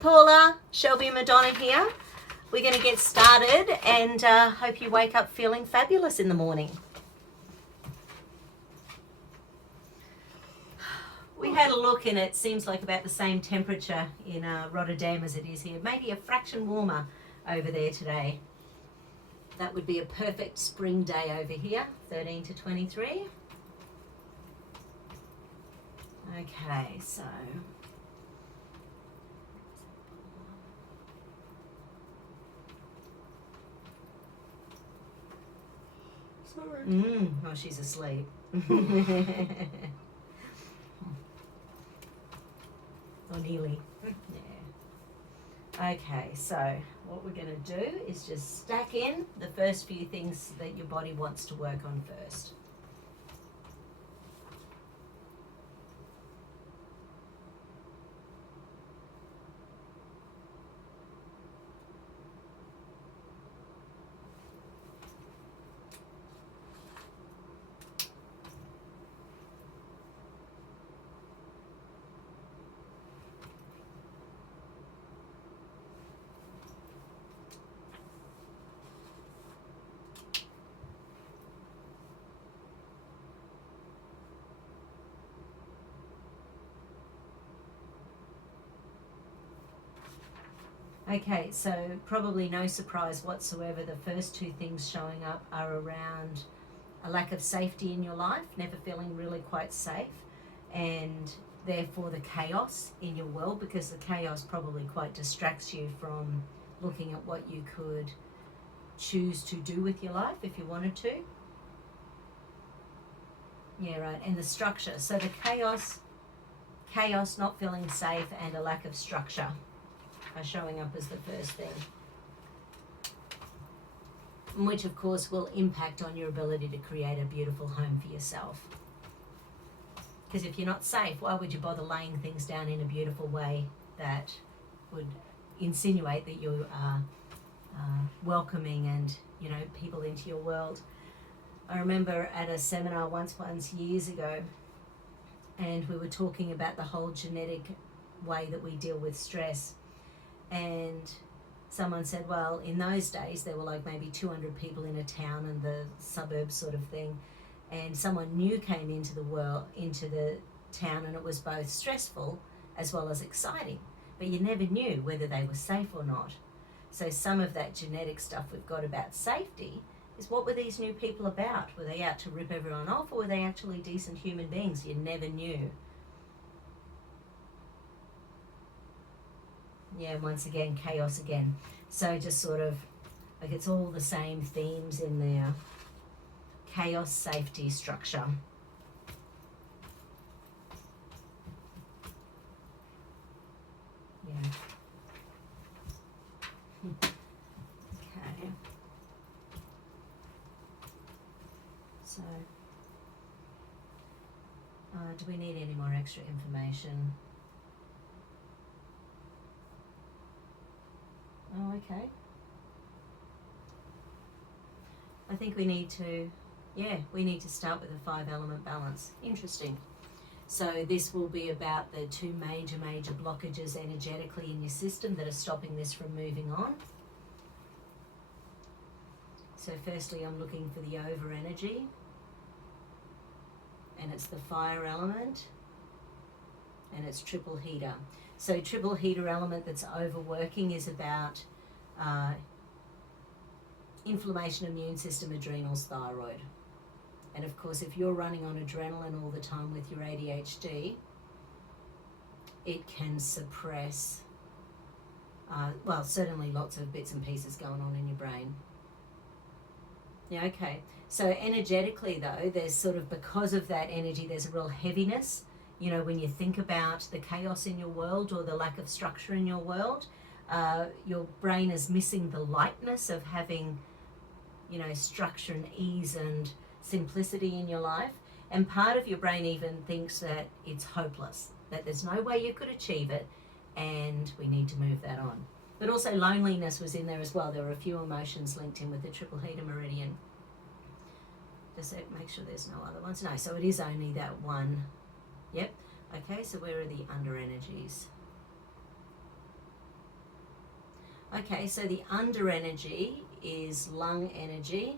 Paula, Shelby and Madonna here. We're going to get started and hope you wake up feeling fabulous in the morning. We had a look and it seems like about the same temperature in Rotterdam as it is here. Maybe a fraction warmer over there today. That would be a perfect spring day over here, 13 to 23. Okay, so... Oh, she's asleep. Or nearly. Yeah. Okay, so what we're going to do is just stack in the first few things that your body wants to work on first. Okay, so probably no surprise whatsoever, the first two things showing up are around a lack of safety in your life, never feeling really quite safe, and therefore the chaos in your world, because the chaos probably quite distracts you from looking at what you could choose to do with your life if you wanted to. Yeah, right, and the structure. So the chaos, not feeling safe, and a lack of structure are showing up as the first thing, which of course will impact on your ability to create a beautiful home for yourself. Because if you're not safe, why would you bother laying things down in a beautiful way that would insinuate that you are welcoming and, you know, people into your world? I remember at a seminar once years ago, and we were talking about the whole genetic way that we deal with stress. And someone said, well, in those days there were like maybe 200 people in a town and the suburbs sort of thing, and someone new came into the town, and it was both stressful as well as exciting, but you never knew whether they were safe or not. So some of that genetic stuff we've got about safety is, what were these new people about? Were they out to rip everyone off, or were they actually decent human beings? You never knew. Yeah, once again, chaos again. So just sort of, like, it's all the same themes in there. Chaos, safety, structure. Yeah. Okay. So, do we need any more extra information? Oh, okay. I think we need to start with a 5-element balance. Interesting. So this will be about the two major blockages energetically in your system that are stopping this from moving on. So firstly, I'm looking for the over energy, and it's the fire element, and it's triple heater. So triple heater element that's overworking is about inflammation, immune system, adrenals, thyroid. And of course, if you're running on adrenaline all the time with your ADHD, it can suppress, well, certainly lots of bits and pieces going on in your brain. Yeah, okay. So energetically though, there's sort of, because of that energy, there's a real heaviness. You know, when you think about the chaos in your world or the lack of structure in your world, your brain is missing the lightness of having, you know, structure and ease and simplicity in your life. And part of your brain even thinks that it's hopeless, that there's no way you could achieve it, and we need to move that on. But also loneliness was in there as well. There were a few emotions linked in with the triple heater meridian. Just make sure there's no other ones. No, so it is only that one. Yep. Okay, so where are the under energies? Okay, so the under energy is lung energy,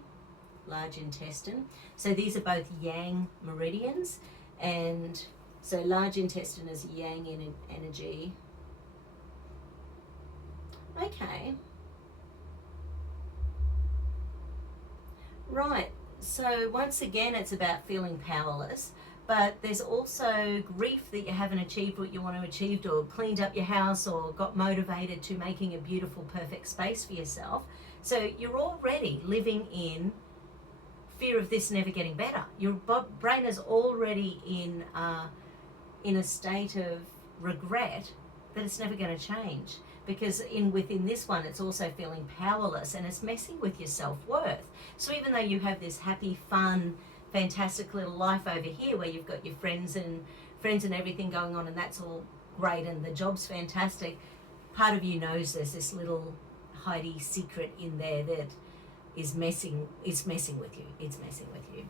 large intestine. So these are both yang meridians, and so large intestine is yang energy. Okay. Right. So once again, it's about feeling powerless, but there's also grief that you haven't achieved what you want to achieve, or cleaned up your house, or got motivated to making a beautiful, perfect space for yourself. So you're already living in fear of this never getting better. Your brain is already in a state of regret that it's never going to change, because within this one it's also feeling powerless, and it's messing with your self-worth. So even though you have this happy, fun, fantastic little life over here where you've got your friends and everything going on, and that's all great, and the job's fantastic, part of you knows there's this little hidey secret in there that is messing with you. It's messing with you.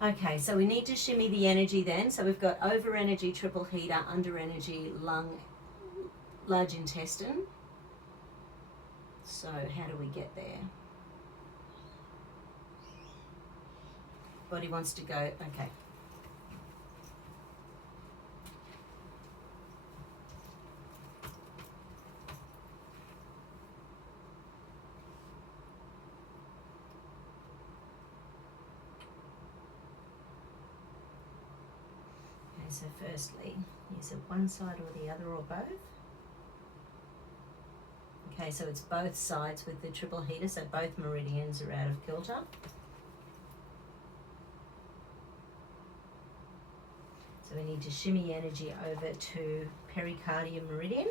Okay, so we need to shimmy the energy then. So we've got over energy, triple heater, under energy, lung, large intestine. So how do we get there? Body wants to go, okay. So firstly, is it one side or the other, or both? Okay, so it's both sides with the triple heater, so both meridians are out of kilter. So we need to shimmy energy over to pericardium meridian.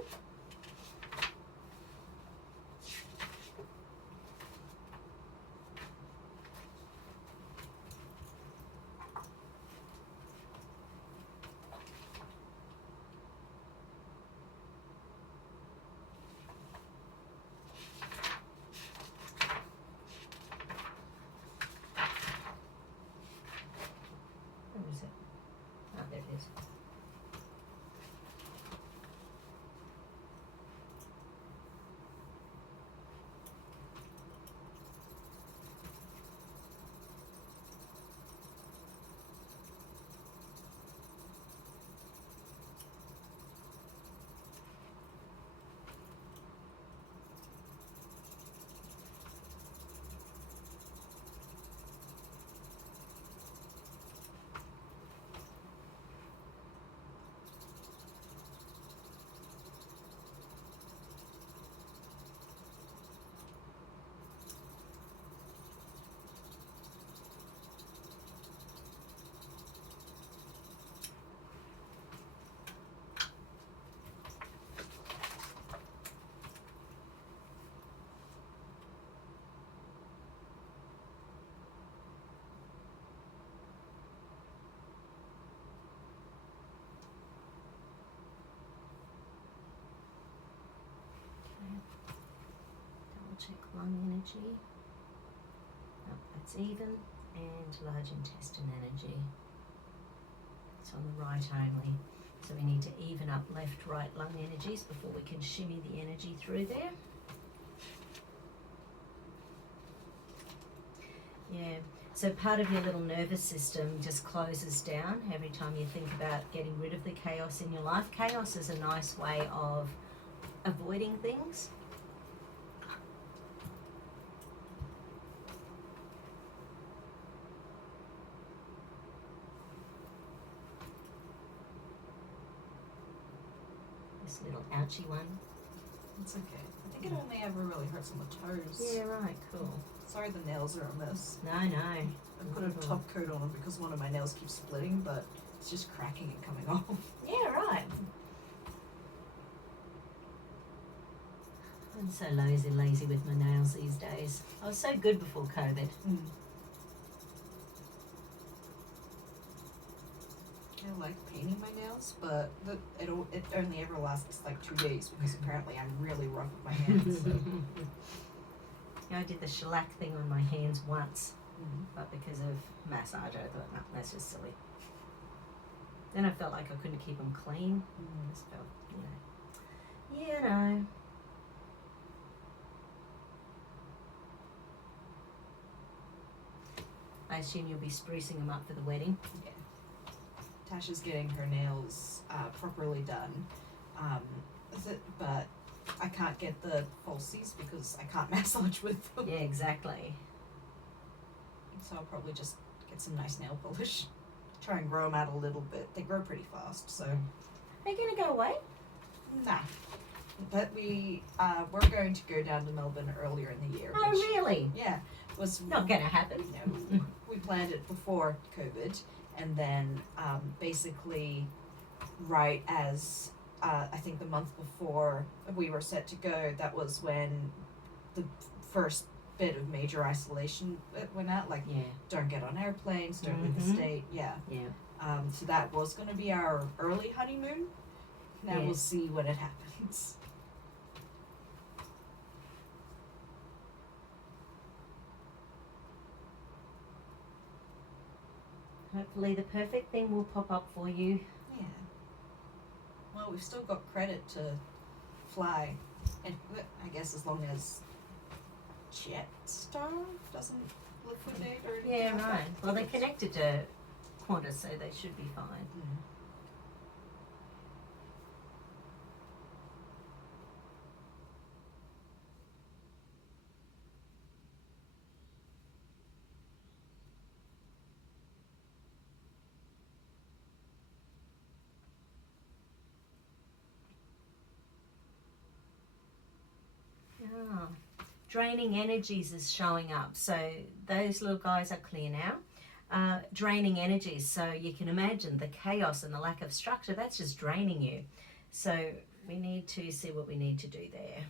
There it is. Check lung energy. Oh, that's even. And large intestine energy. It's on the right only. So we need to even up left, right lung energies before we can shimmy the energy through there. Yeah. So part of your little nervous system just closes down every time you think about getting rid of the chaos in your life. Chaos is a nice way of avoiding things. Little ouchy one. It's okay. I think it only ever really hurts on the toes. Yeah, right, cool. Sorry the nails are a mess. No. I put a top coat on them because one of my nails keeps splitting, but it's just cracking and coming off. Yeah, right. I'm so lazy with my nails these days. I was so good before COVID. I like painting my nails, but it only ever lasts like 2 days because apparently I'm really rough with my hands. So. Yeah, I did the shellac thing on my hands once, but because of massage, I thought, no, that's just silly. Then I felt like I couldn't keep them clean. I just felt, no. I assume you'll be sprucing them up for the wedding. Yeah. Tasha's getting her nails properly done. But I can't get the falsies because I can't massage with them. Yeah, exactly. So I'll probably just get some nice nail polish. Try and grow them out a little bit. They grow pretty fast, so. Are you going to go away? Nah. But we're going to go down to Melbourne earlier in the year. Oh, which, really? yeah. Was Not going to happen. No. We planned it before COVID, and then basically right as I think the month before we were set to go, that was when the first bit of major isolation went out, like Yeah. don't get on airplanes, don't leave the state. Yeah. So that was going to be our early honeymoon. Now we'll see when it happens. Hopefully the perfect thing will pop up for you. Yeah. Well, we've still got credit to fly, and I guess as long as Jetstar doesn't liquidate or anything. Yeah, like right. that. Well, they're connected to Qantas, so they should be fine. Yeah. Draining energies is showing up. So those little guys are clear now. Draining energies. So you can imagine the chaos and the lack of structure, that's just draining you. So we need to see what we need to do there.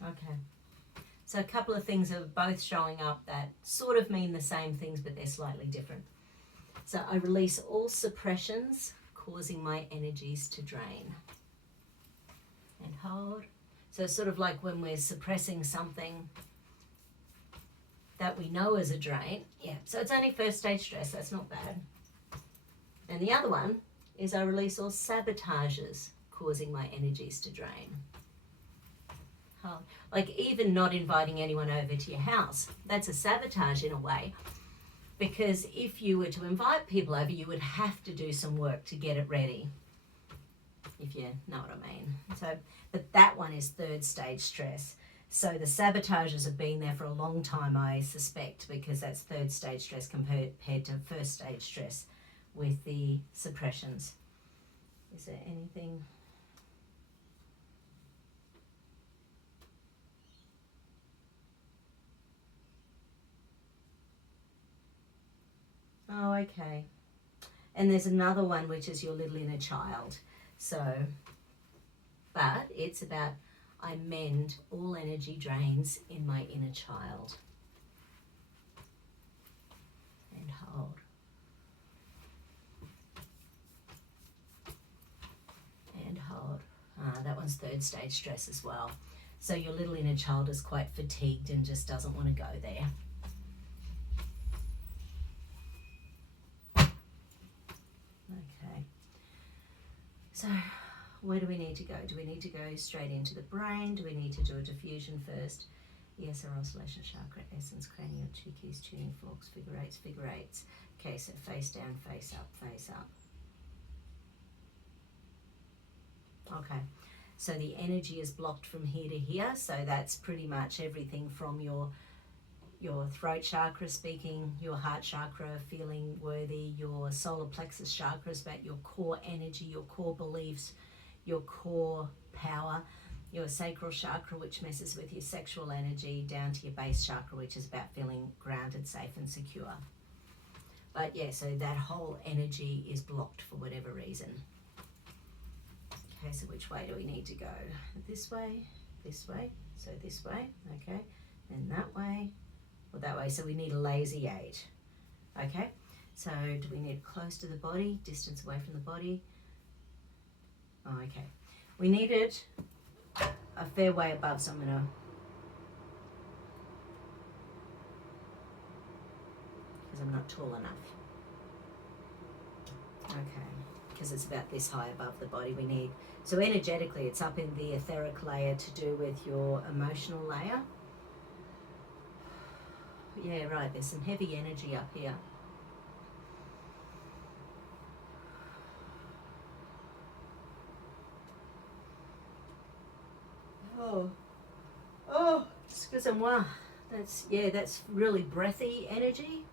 Okay. So a couple of things are both showing up that sort of mean the same things, but they're slightly different. So I release all suppressions causing my energies to drain. And hold. So it's sort of like when we're suppressing something that we know is a drain. Yeah. So it's only first stage stress. That's not bad. And the other one is I release all sabotages causing my energies to drain. Like even not inviting anyone over to your house, that's a sabotage in a way, because if you were to invite people over, you would have to do some work to get it ready, if you know what I mean. So, but that one is third stage stress. So the sabotages have been there for a long time, I suspect, because that's third stage stress compared to first stage stress with the suppressions. Is there anything? Oh, okay. And there's another one, which is your little inner child. So, but it's about I mend all energy drains in my inner child. And hold. And hold. That one's third stage stress as well. So your little inner child is quite fatigued and just doesn't want to go there. Okay, so where do we need to go? Do we need to go straight into the brain? Do we need to do a diffusion first? Yes, our oscillation chakra, essence, cranial, two keys, tuning forks, figure eights. Okay, so face down, face up, face up. Okay, so the energy is blocked from here to here, so that's pretty much everything from your throat chakra speaking, your heart chakra feeling worthy, your solar plexus chakra is about your core energy, your core beliefs, your core power, your sacral chakra, which messes with your sexual energy, down to your base chakra, which is about feeling grounded, safe and secure. But yeah, so that whole energy is blocked for whatever reason. Okay, so which way do we need to go? This way, so this way, okay, then that way, or that way. So we need a lazy 8. Okay, so do we need it close to the body, distance away from the body? Oh, okay, we need it a fair way above, so I'm going to, because I'm not tall enough. Okay, because it's about this high above the body we need. So energetically, it's up in the etheric layer to do with your emotional layer. Yeah, right, there's some heavy energy up here. Oh, excusez-moi. That's really breathy energy.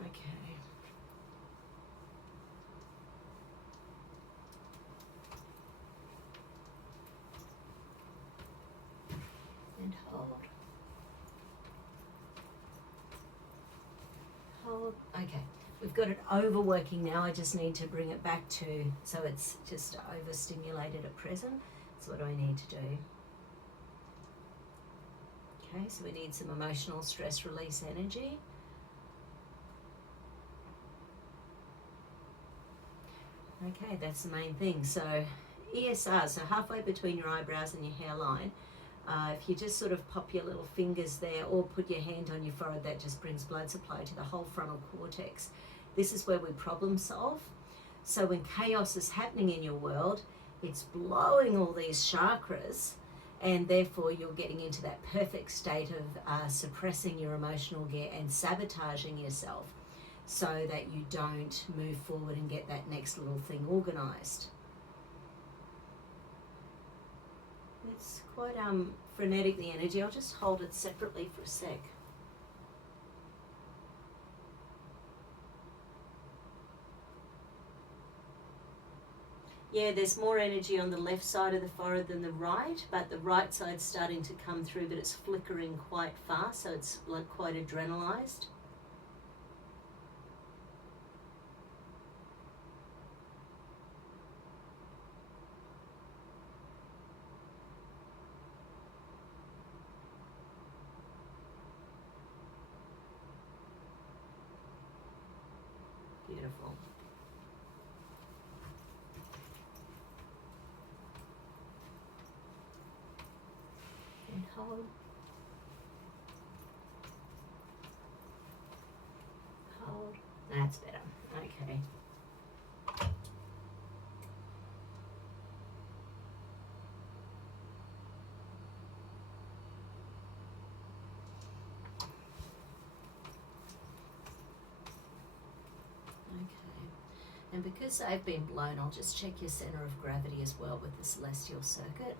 Okay. And hold. Hold. Okay. We've got it overworking now. I just need to bring it back to, so it's just overstimulated at present. That's what I need to do. Okay, so we need some emotional stress release energy. Okay, that's the main thing. So ESR, so halfway between your eyebrows and your hairline, if you just sort of pop your little fingers there or put your hand on your forehead, that just brings blood supply to the whole frontal cortex. This is where we problem solve. So when chaos is happening in your world, it's blowing all these chakras, and therefore you're getting into that perfect state of suppressing your emotional gear and sabotaging yourself so that you don't move forward and get that next little thing organized. It's quite frenetic, the energy. I'll just hold it separately for a sec. Yeah, there's more energy on the left side of the forehead than the right, but the right side's starting to come through, but it's flickering quite fast, so it's like quite adrenalized. Beautiful. And hold. Hold. That's better. Okay. And because they've been blown, I'll just check your center of gravity as well with the celestial circuit.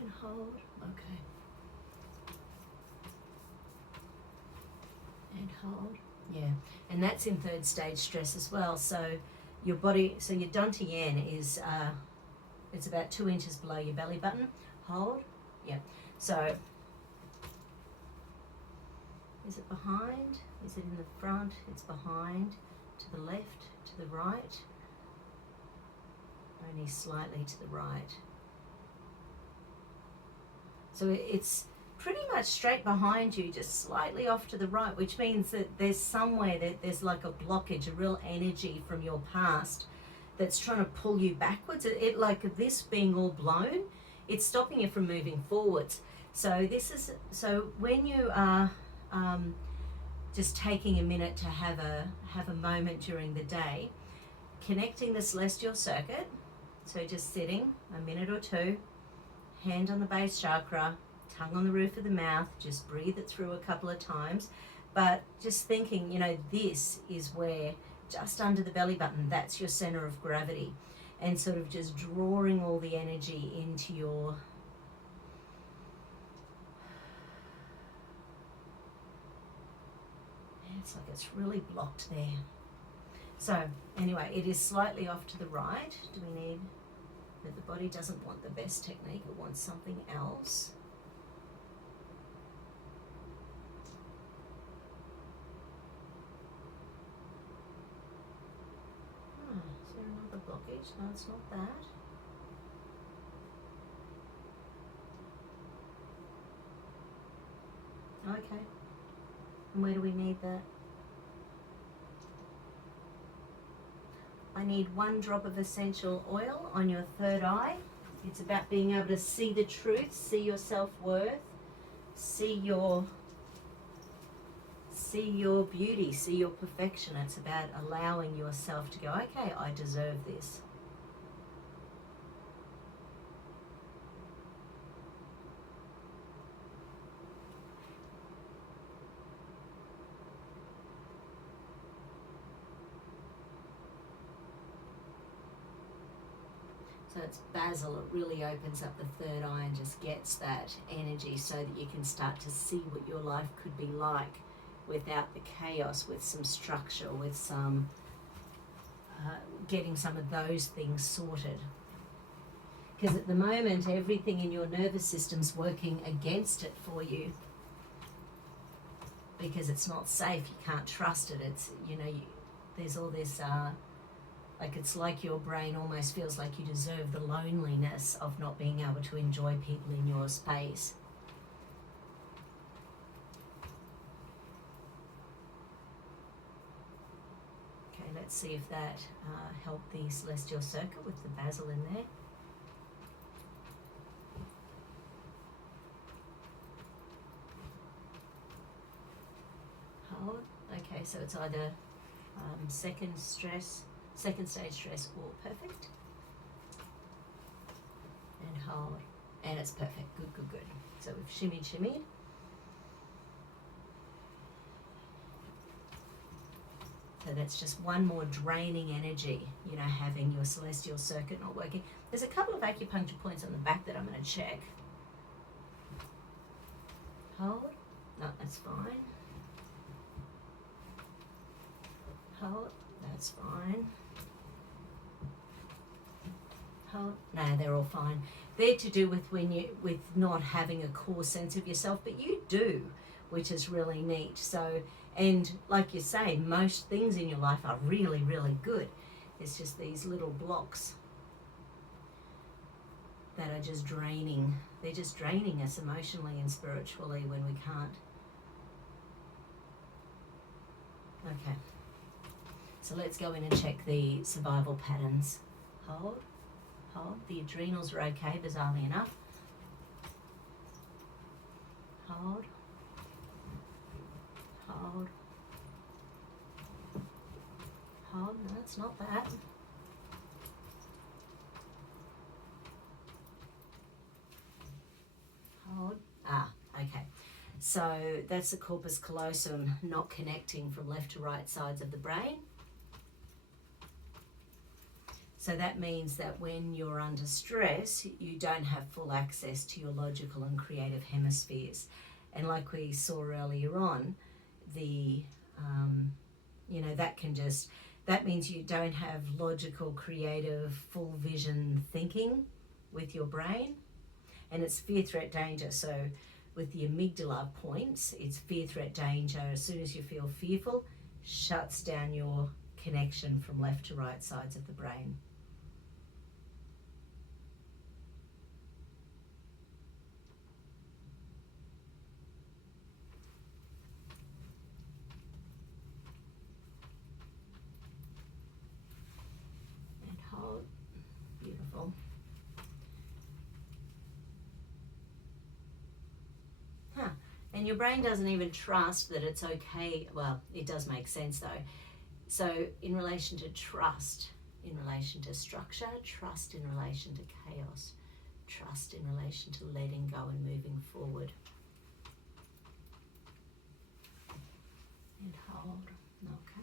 And hold. Okay. And hold. Yeah. And that's in third stage stress as well. So your body, so your dantian is, it's about 2 inches below your belly button. Hold. Yeah. So, is it behind? Is it in the front? It's behind. To the left? To the right? Only slightly to the right. So it's pretty much straight behind you, just slightly off to the right, which means that there's somewhere that there's like a blockage, a real energy from your past that's trying to pull you backwards. It like this being all blown, it's stopping you from moving forwards. So when you are just taking a minute to have a moment during the day, connecting the celestial circuit, so just sitting a minute or two, hand on the base chakra, tongue on the roof of the mouth, just breathe it through a couple of times, but just thinking, this is where, just under the belly button, that's your center of gravity, and sort of just drawing all the energy into your it's like it's really blocked there. So anyway, it is slightly off to the right. Do we need that? The body doesn't want the best technique, it wants something else. blockage. No, it's not that. Okay. And where do we need that? I need 1 drop of essential oil on your third eye. It's about being able to see the truth, see your self-worth, see your beauty, see your perfection. It's about allowing yourself to go, okay, I deserve this. So it's basil. It really opens up the third eye and just gets that energy so that you can start to see what your life could be like without the chaos, with some structure, with some getting some of those things sorted. Because at the moment, everything in your nervous system's working against it for you. Because it's not safe, you can't trust it. It's, there's all this... like it's like your brain almost feels like you deserve the loneliness of not being able to enjoy people in your space. Okay, let's see if that helped the celestial circuit with the basil in there. Hold. Okay, so it's either second stage stress or perfect. And hold. And it's perfect. Good, good, good. So we've shimmied. So that's just one more draining energy, having your celestial circuit not working. There's a couple of acupuncture points on the back that I'm going to check. Hold. No, that's fine. Hold. That's fine. Hold. No, they're all fine. They're to do with with not having a core sense of yourself, but you do, which is really neat. So, and like you say, most things in your life are really, really good. It's just these little blocks that are just draining. They're just draining us emotionally and spiritually when we can't. Okay. So let's go in and check the survival patterns. Hold. The adrenals are okay, bizarrely enough. Hold. No, it's not that. Hold. Okay. So that's the corpus callosum not connecting from left to right sides of the brain. So that means that when you're under stress, you don't have full access to your logical and creative hemispheres. And like we saw earlier on, that means you don't have logical, creative, full vision thinking with your brain. And it's fear, threat, danger. So with the amygdala points, it's fear, threat, danger. As soon as you feel fearful, shuts down your connection from left to right sides of the brain. And hold. Beautiful. And your brain doesn't even trust that it's okay. Well, it does make sense though. So in relation to trust, in relation to structure, trust in relation to chaos, trust in relation to letting go and moving forward. And hold. Okay.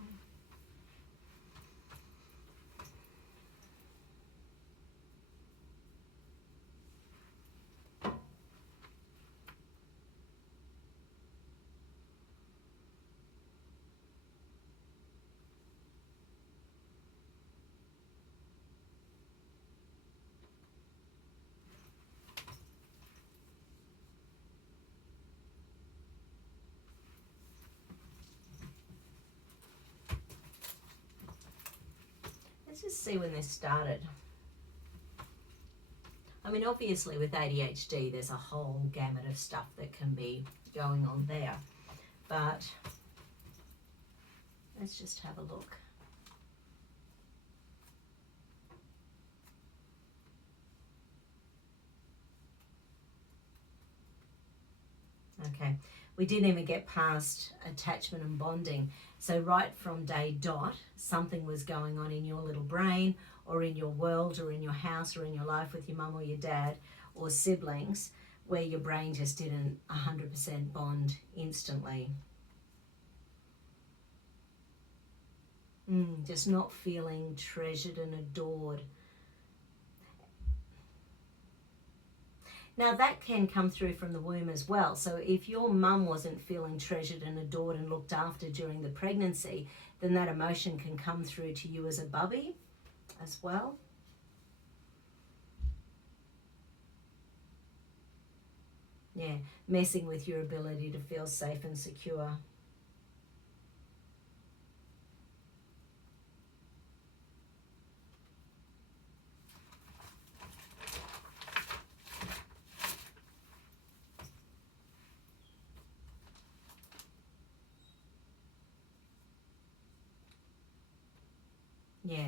just see when this started. I mean, obviously with ADHD, there's a whole gamut of stuff that can be going on there. But let's just have a look. Okay, we didn't even get past attachment and bonding. So right from day dot, something was going on in your little brain or in your world or in your house or in your life with your mum or your dad or siblings where your brain just didn't 100% bond instantly. Just not feeling treasured and adored. Now that can come through from the womb as well. So if your mum wasn't feeling treasured and adored and looked after during the pregnancy, then that emotion can come through to you as a bubby as well. Yeah, messing with your ability to feel safe and secure. Yeah,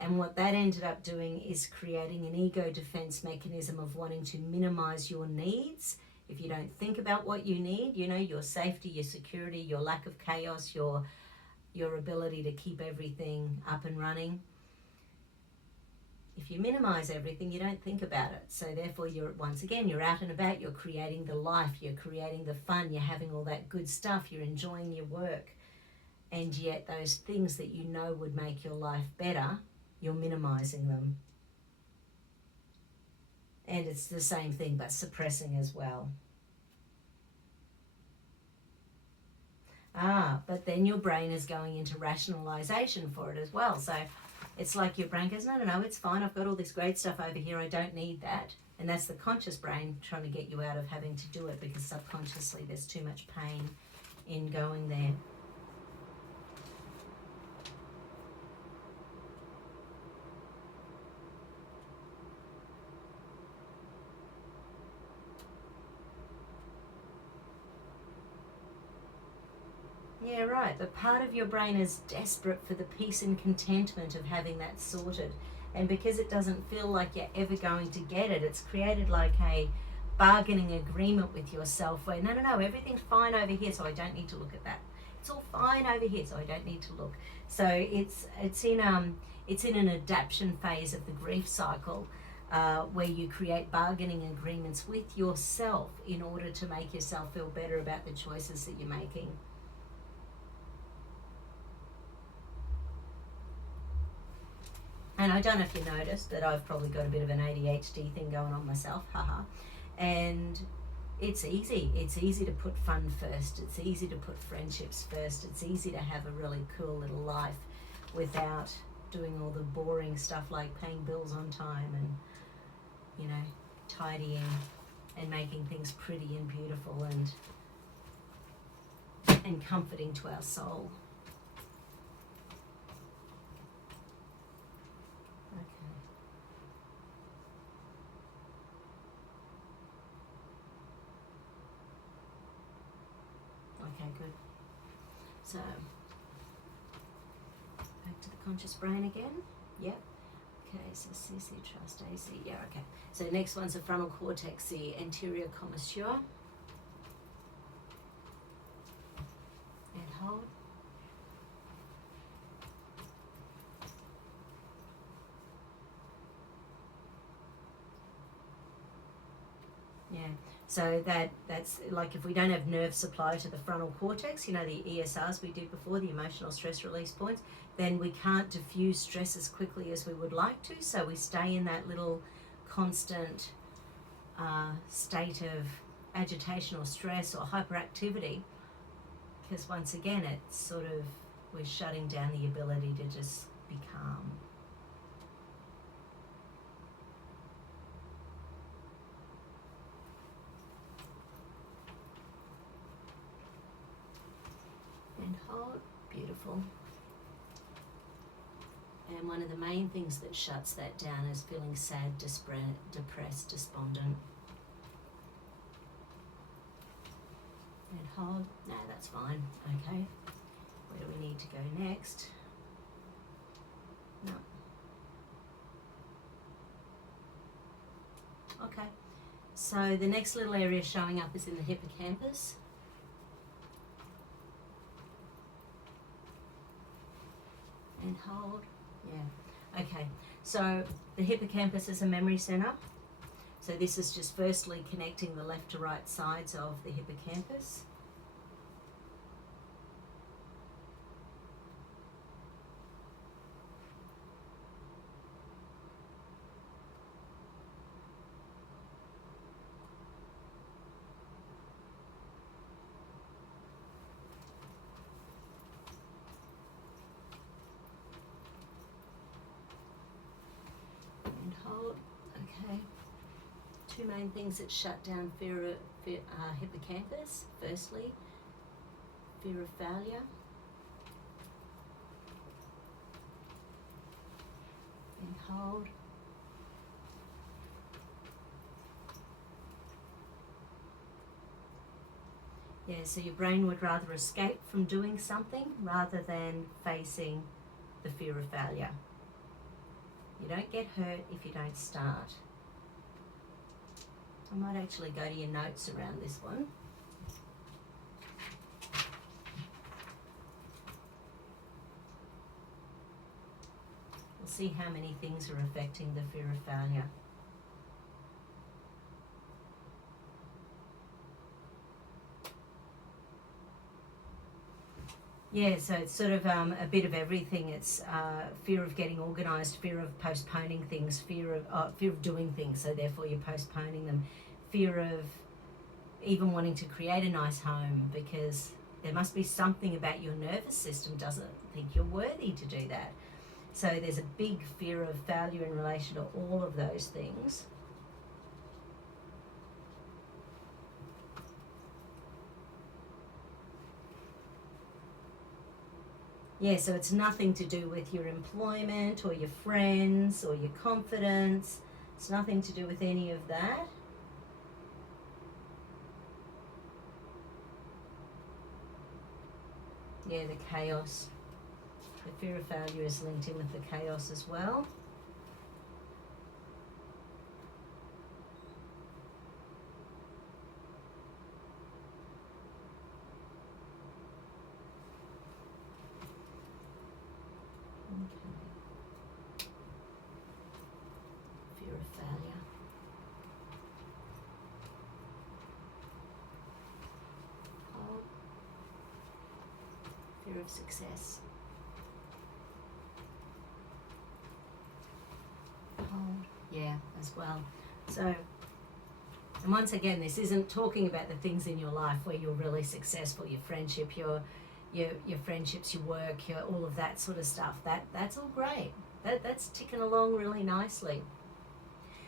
and what that ended up doing is creating an ego defense mechanism of wanting to minimize your needs. If you don't think about what you need, you know, your safety, your security, your lack of chaos, your ability to keep everything up and running. If you minimize everything, you don't think about it. So therefore, once again, you're out and about, you're creating the life, you're creating the fun, you're having all that good stuff, you're enjoying your work. And yet those things that you know would make your life better, you're minimizing them. And it's the same thing, but suppressing as well. But then your brain is going into rationalization for it as well. So it's like your brain goes, no, it's fine. I've got all this great stuff over here. I don't need that. And that's the conscious brain trying to get you out of having to do it because subconsciously there's too much pain in going there. Yeah, right. The part of your brain is desperate for the peace and contentment of having that sorted. And because it doesn't feel like you're ever going to get it, it's created like a bargaining agreement with yourself where, no, everything's fine over here, so I don't need to look at that. It's all fine over here, so I don't need to look. So it's in an adaptation phase of the grief cycle where you create bargaining agreements with yourself in order to make yourself feel better about the choices that you're making. And I don't know if you noticed that I've probably got a bit of an ADHD thing going on myself, haha. And it's easy. It's easy to put fun first. It's easy to put friendships first. It's easy to have a really cool little life without doing all the boring stuff like paying bills on time and, you know, tidying and making things pretty and beautiful and comforting to our soul. Okay, good. So, back to the conscious brain again. Yep. Okay, so CC, trust, AC. Yeah, okay. So next one's the frontal cortex, the anterior commissure. And hold. Yeah. So that's like if we don't have nerve supply to the frontal cortex, you know, the ESRs we did before, the emotional stress release points, then we can't diffuse stress as quickly as we would like to. So we stay in that little constant state of agitation or stress or hyperactivity because once again, it's sort of, we're shutting down the ability to just be calm. And hold, beautiful. And one of the main things that shuts that down is feeling sad, depressed, despondent. And hold. No, that's fine. Okay. Where do we need to go next? No. Okay. So the next little area showing up is in the hippocampus. And hold. Yeah. Okay. So the hippocampus is a memory center. So this is just firstly connecting the left to right sides of the hippocampus. And hold. Okay. Two main things that shut down hippocampus. Firstly, fear of failure. And hold. Yeah, so your brain would rather escape from doing something rather than facing the fear of failure. You don't get hurt if you don't start. I might actually go to your notes around this one. We'll see how many things are affecting the fear of failure. Yeah, so it's sort of a bit of everything. It's fear of getting organised, fear of postponing things, fear of doing things, so therefore you're postponing them. Fear of even wanting to create a nice home because there must be something about your nervous system doesn't think you're worthy to do that. So there's a big fear of failure in relation to all of those things. Yeah, so it's nothing to do with your employment or your friends or your confidence. It's nothing to do with any of that. Yeah, the chaos. The fear of failure is linked in with the chaos as well. Okay. Fear of failure. Oh. Fear of success. Yeah, as well. So, and once again, this isn't talking about the things in your life where you're really successful, your friendship, your friendships, your work, all of that sort of stuff. That's all great. That's ticking along really nicely.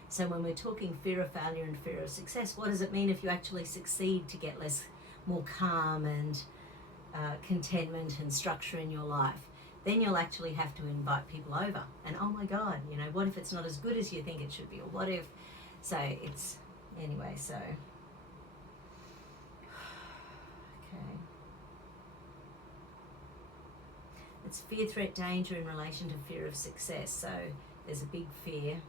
So when we're talking fear of failure and fear of success, what does it mean if you actually succeed to get more calm and contentment and structure in your life? Then you'll actually have to invite people over. And oh my God, what if it's not as good as you think it should be? Or what if, so it's, anyway, so, okay. It's fear, threat, danger in relation to fear of success. So there's a big fear,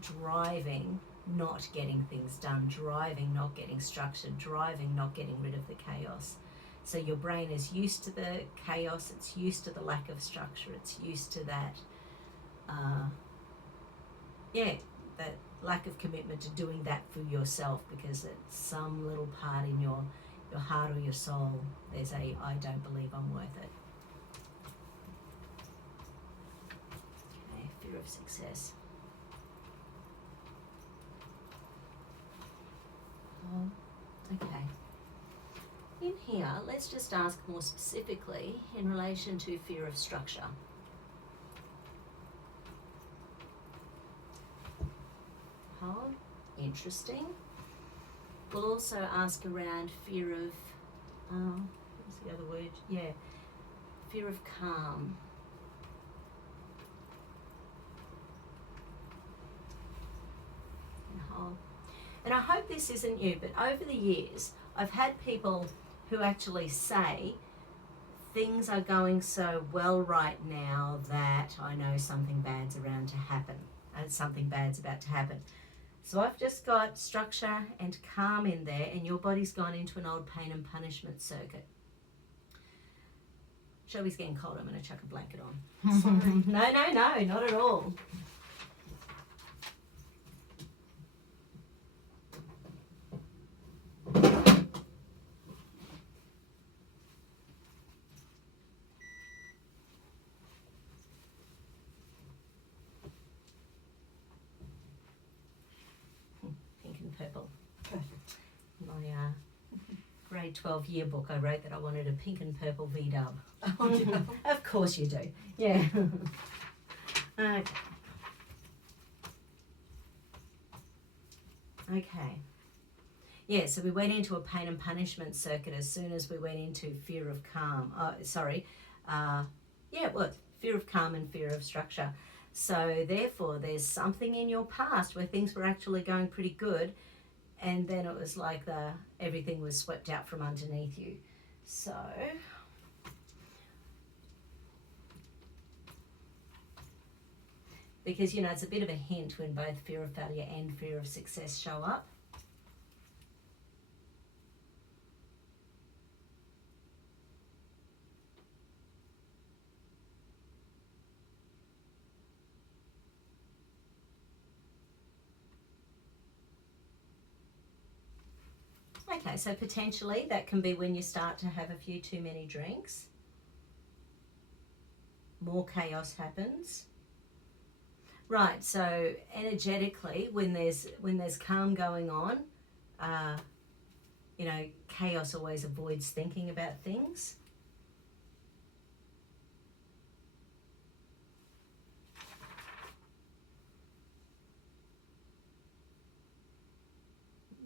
driving, not getting things done, driving, not getting structured, driving, not getting rid of the chaos. So your brain is used to the chaos, it's used to the lack of structure, it's used to that, that lack of commitment to doing that for yourself because it's some little part in your heart or your soul, there's I don't believe I'm worth it. Okay, fear of success. Okay. In here, let's just ask more specifically in relation to fear of structure. Oh, interesting. We'll also ask around fear of, what's the other word? Yeah, fear of calm. And I hope this isn't you, but over the years, I've had people who actually say, things are going so well right now that I know something bad's around to happen. Something bad's about to happen. So I've just got structure and calm in there, and your body's gone into an old pain and punishment circuit. Shelby's getting cold. I'm going to chuck a blanket on. Sorry. No, not at all. Pink and purple. Perfect. My grade 12 yearbook, I wrote that I wanted a pink and purple V-dub. Oh, yeah. Of course you do. Yeah. Okay. Okay. Yeah, so we went into a pain and punishment circuit as soon as we went into fear of calm. Fear of calm and fear of structure. So therefore, there's something in your past where things were actually going pretty good, and then it was like everything was swept out from underneath you. So because, it's a bit of a hint when both fear of failure and fear of success show up. Okay, so potentially that can be when you start to have a few too many drinks. More chaos happens. Right, so energetically, when there's calm going on, chaos always avoids thinking about things.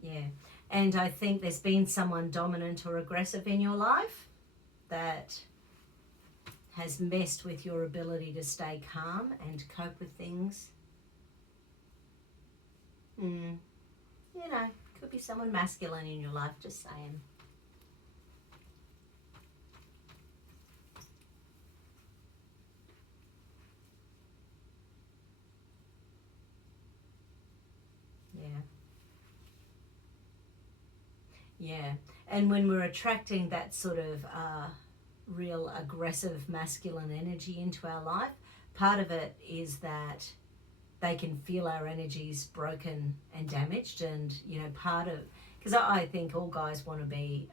Yeah, and I think there's been someone dominant or aggressive in your life that has messed with your ability to stay calm and cope with things. Could be someone masculine in your life, just saying. Yeah, and when we're attracting that sort of real aggressive masculine energy into our life, part of it is that they can feel our energies broken and damaged, and part of, because I think all guys want to be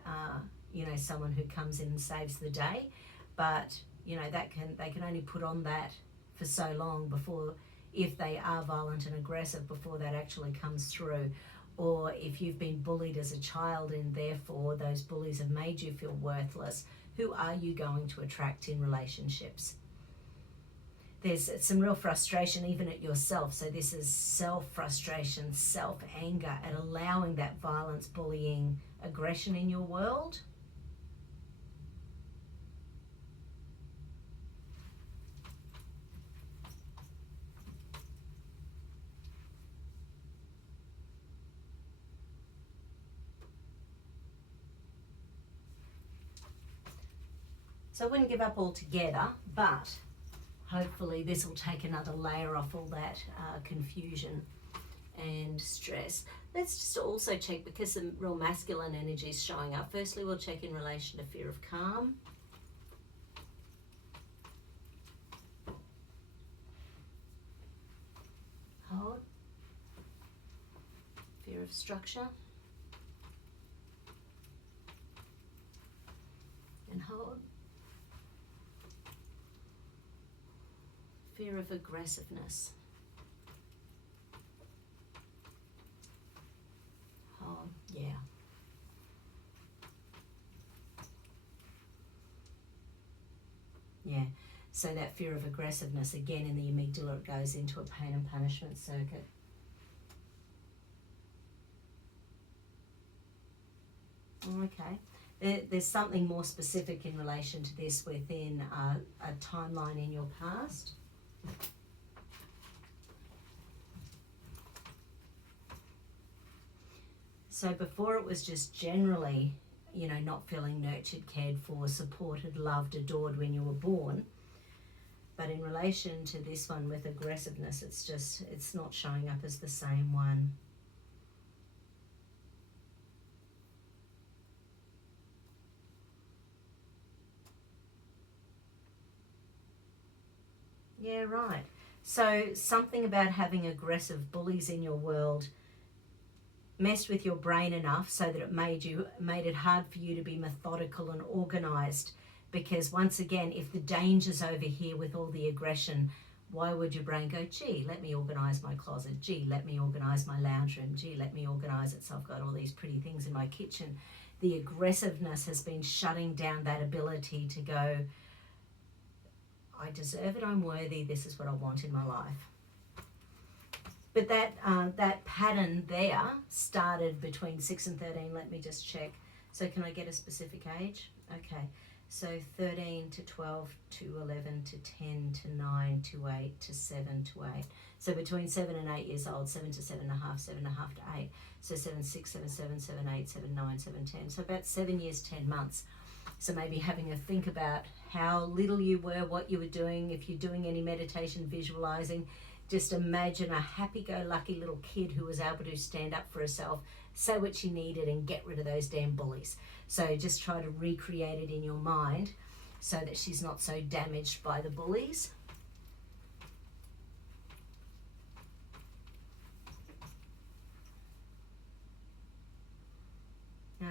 someone who comes in and saves the day, but they can only put on that for so long before, if they are violent and aggressive, before that actually comes through. Or if you've been bullied as a child and therefore those bullies have made you feel worthless, who are you going to attract in relationships? There's some real frustration even at yourself. So this is self-frustration, self-anger at allowing that violence, bullying, aggression in your world. So I wouldn't give up altogether, but hopefully this will take another layer off all that confusion and stress. Let's just also check, because the real masculine energy is showing up. Firstly, we'll check in relation to fear of calm. Hold. Fear of structure. And hold. Fear of aggressiveness. Oh, yeah. Yeah, so that fear of aggressiveness, again in the amygdala, it goes into a pain and punishment circuit. Okay, there's something more specific in relation to this within a timeline in your past. So before it was just generally, not feeling nurtured, cared for, supported, loved, adored when you were born. But in relation to this one with aggressiveness, it's not showing up as the same one. Yeah, right. So something about having aggressive bullies in your world messed with your brain enough so that it made it hard for you to be methodical and organized. Because once again, if the danger's over here with all the aggression, why would your brain go, gee, let me organize my closet, gee, let me organize my lounge room, gee, let me organize it so I've got all these pretty things in my kitchen. The aggressiveness has been shutting down that ability to go, I deserve it, I'm worthy, this is what I want in my life. But that pattern there started between 6 and 13. Let me just check. So can I get a specific age? Okay. So 13 to 12 to 11 to 10 to 9 to 8 to 7 to 8. So between 7 and 8 years old, 7 to 7.5, 7.5 to 8. So 7, 6, 7, 7, 7, 8, 7, 9, 7, 10. So about 7 years, 10 months. So maybe having a think about how little you were, what you were doing, if you're doing any meditation, visualizing. Just imagine a happy-go-lucky little kid who was able to stand up for herself, say what she needed, and get rid of those damn bullies. So just try to recreate it in your mind so that she's not so damaged by the bullies.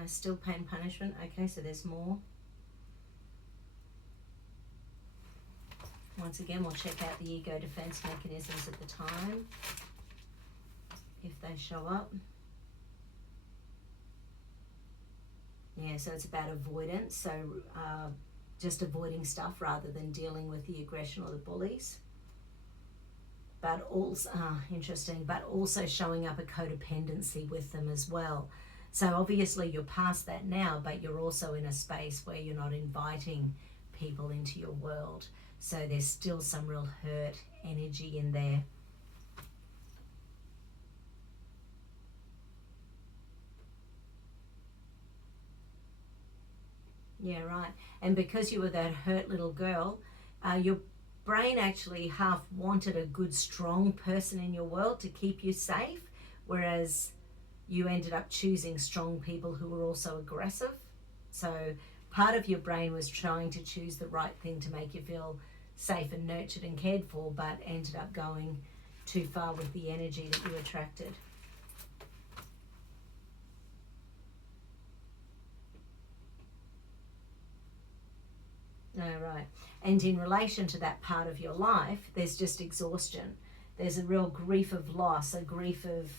Still pain, punishment. Okay, so there's more. Once again, we'll check out the ego defense mechanisms at the time, if they show up. Yeah, so it's about avoidance, so just avoiding stuff rather than dealing with the aggression or the bullies. But also, interesting, but also showing up a codependency with them as well. So obviously you're past that now, but you're also in a space where you're not inviting people into your world. So there's still some real hurt energy in there. Yeah, right. And because you were that hurt little girl, your brain actually half wanted a good, strong person in your world to keep you safe, whereas you ended up choosing strong people who were also aggressive. So part of your brain was trying to choose the right thing to make you feel safe and nurtured and cared for, but ended up going too far with the energy that you attracted. No, right. And in relation to that part of your life, there's just exhaustion. There's a real grief of loss, a grief of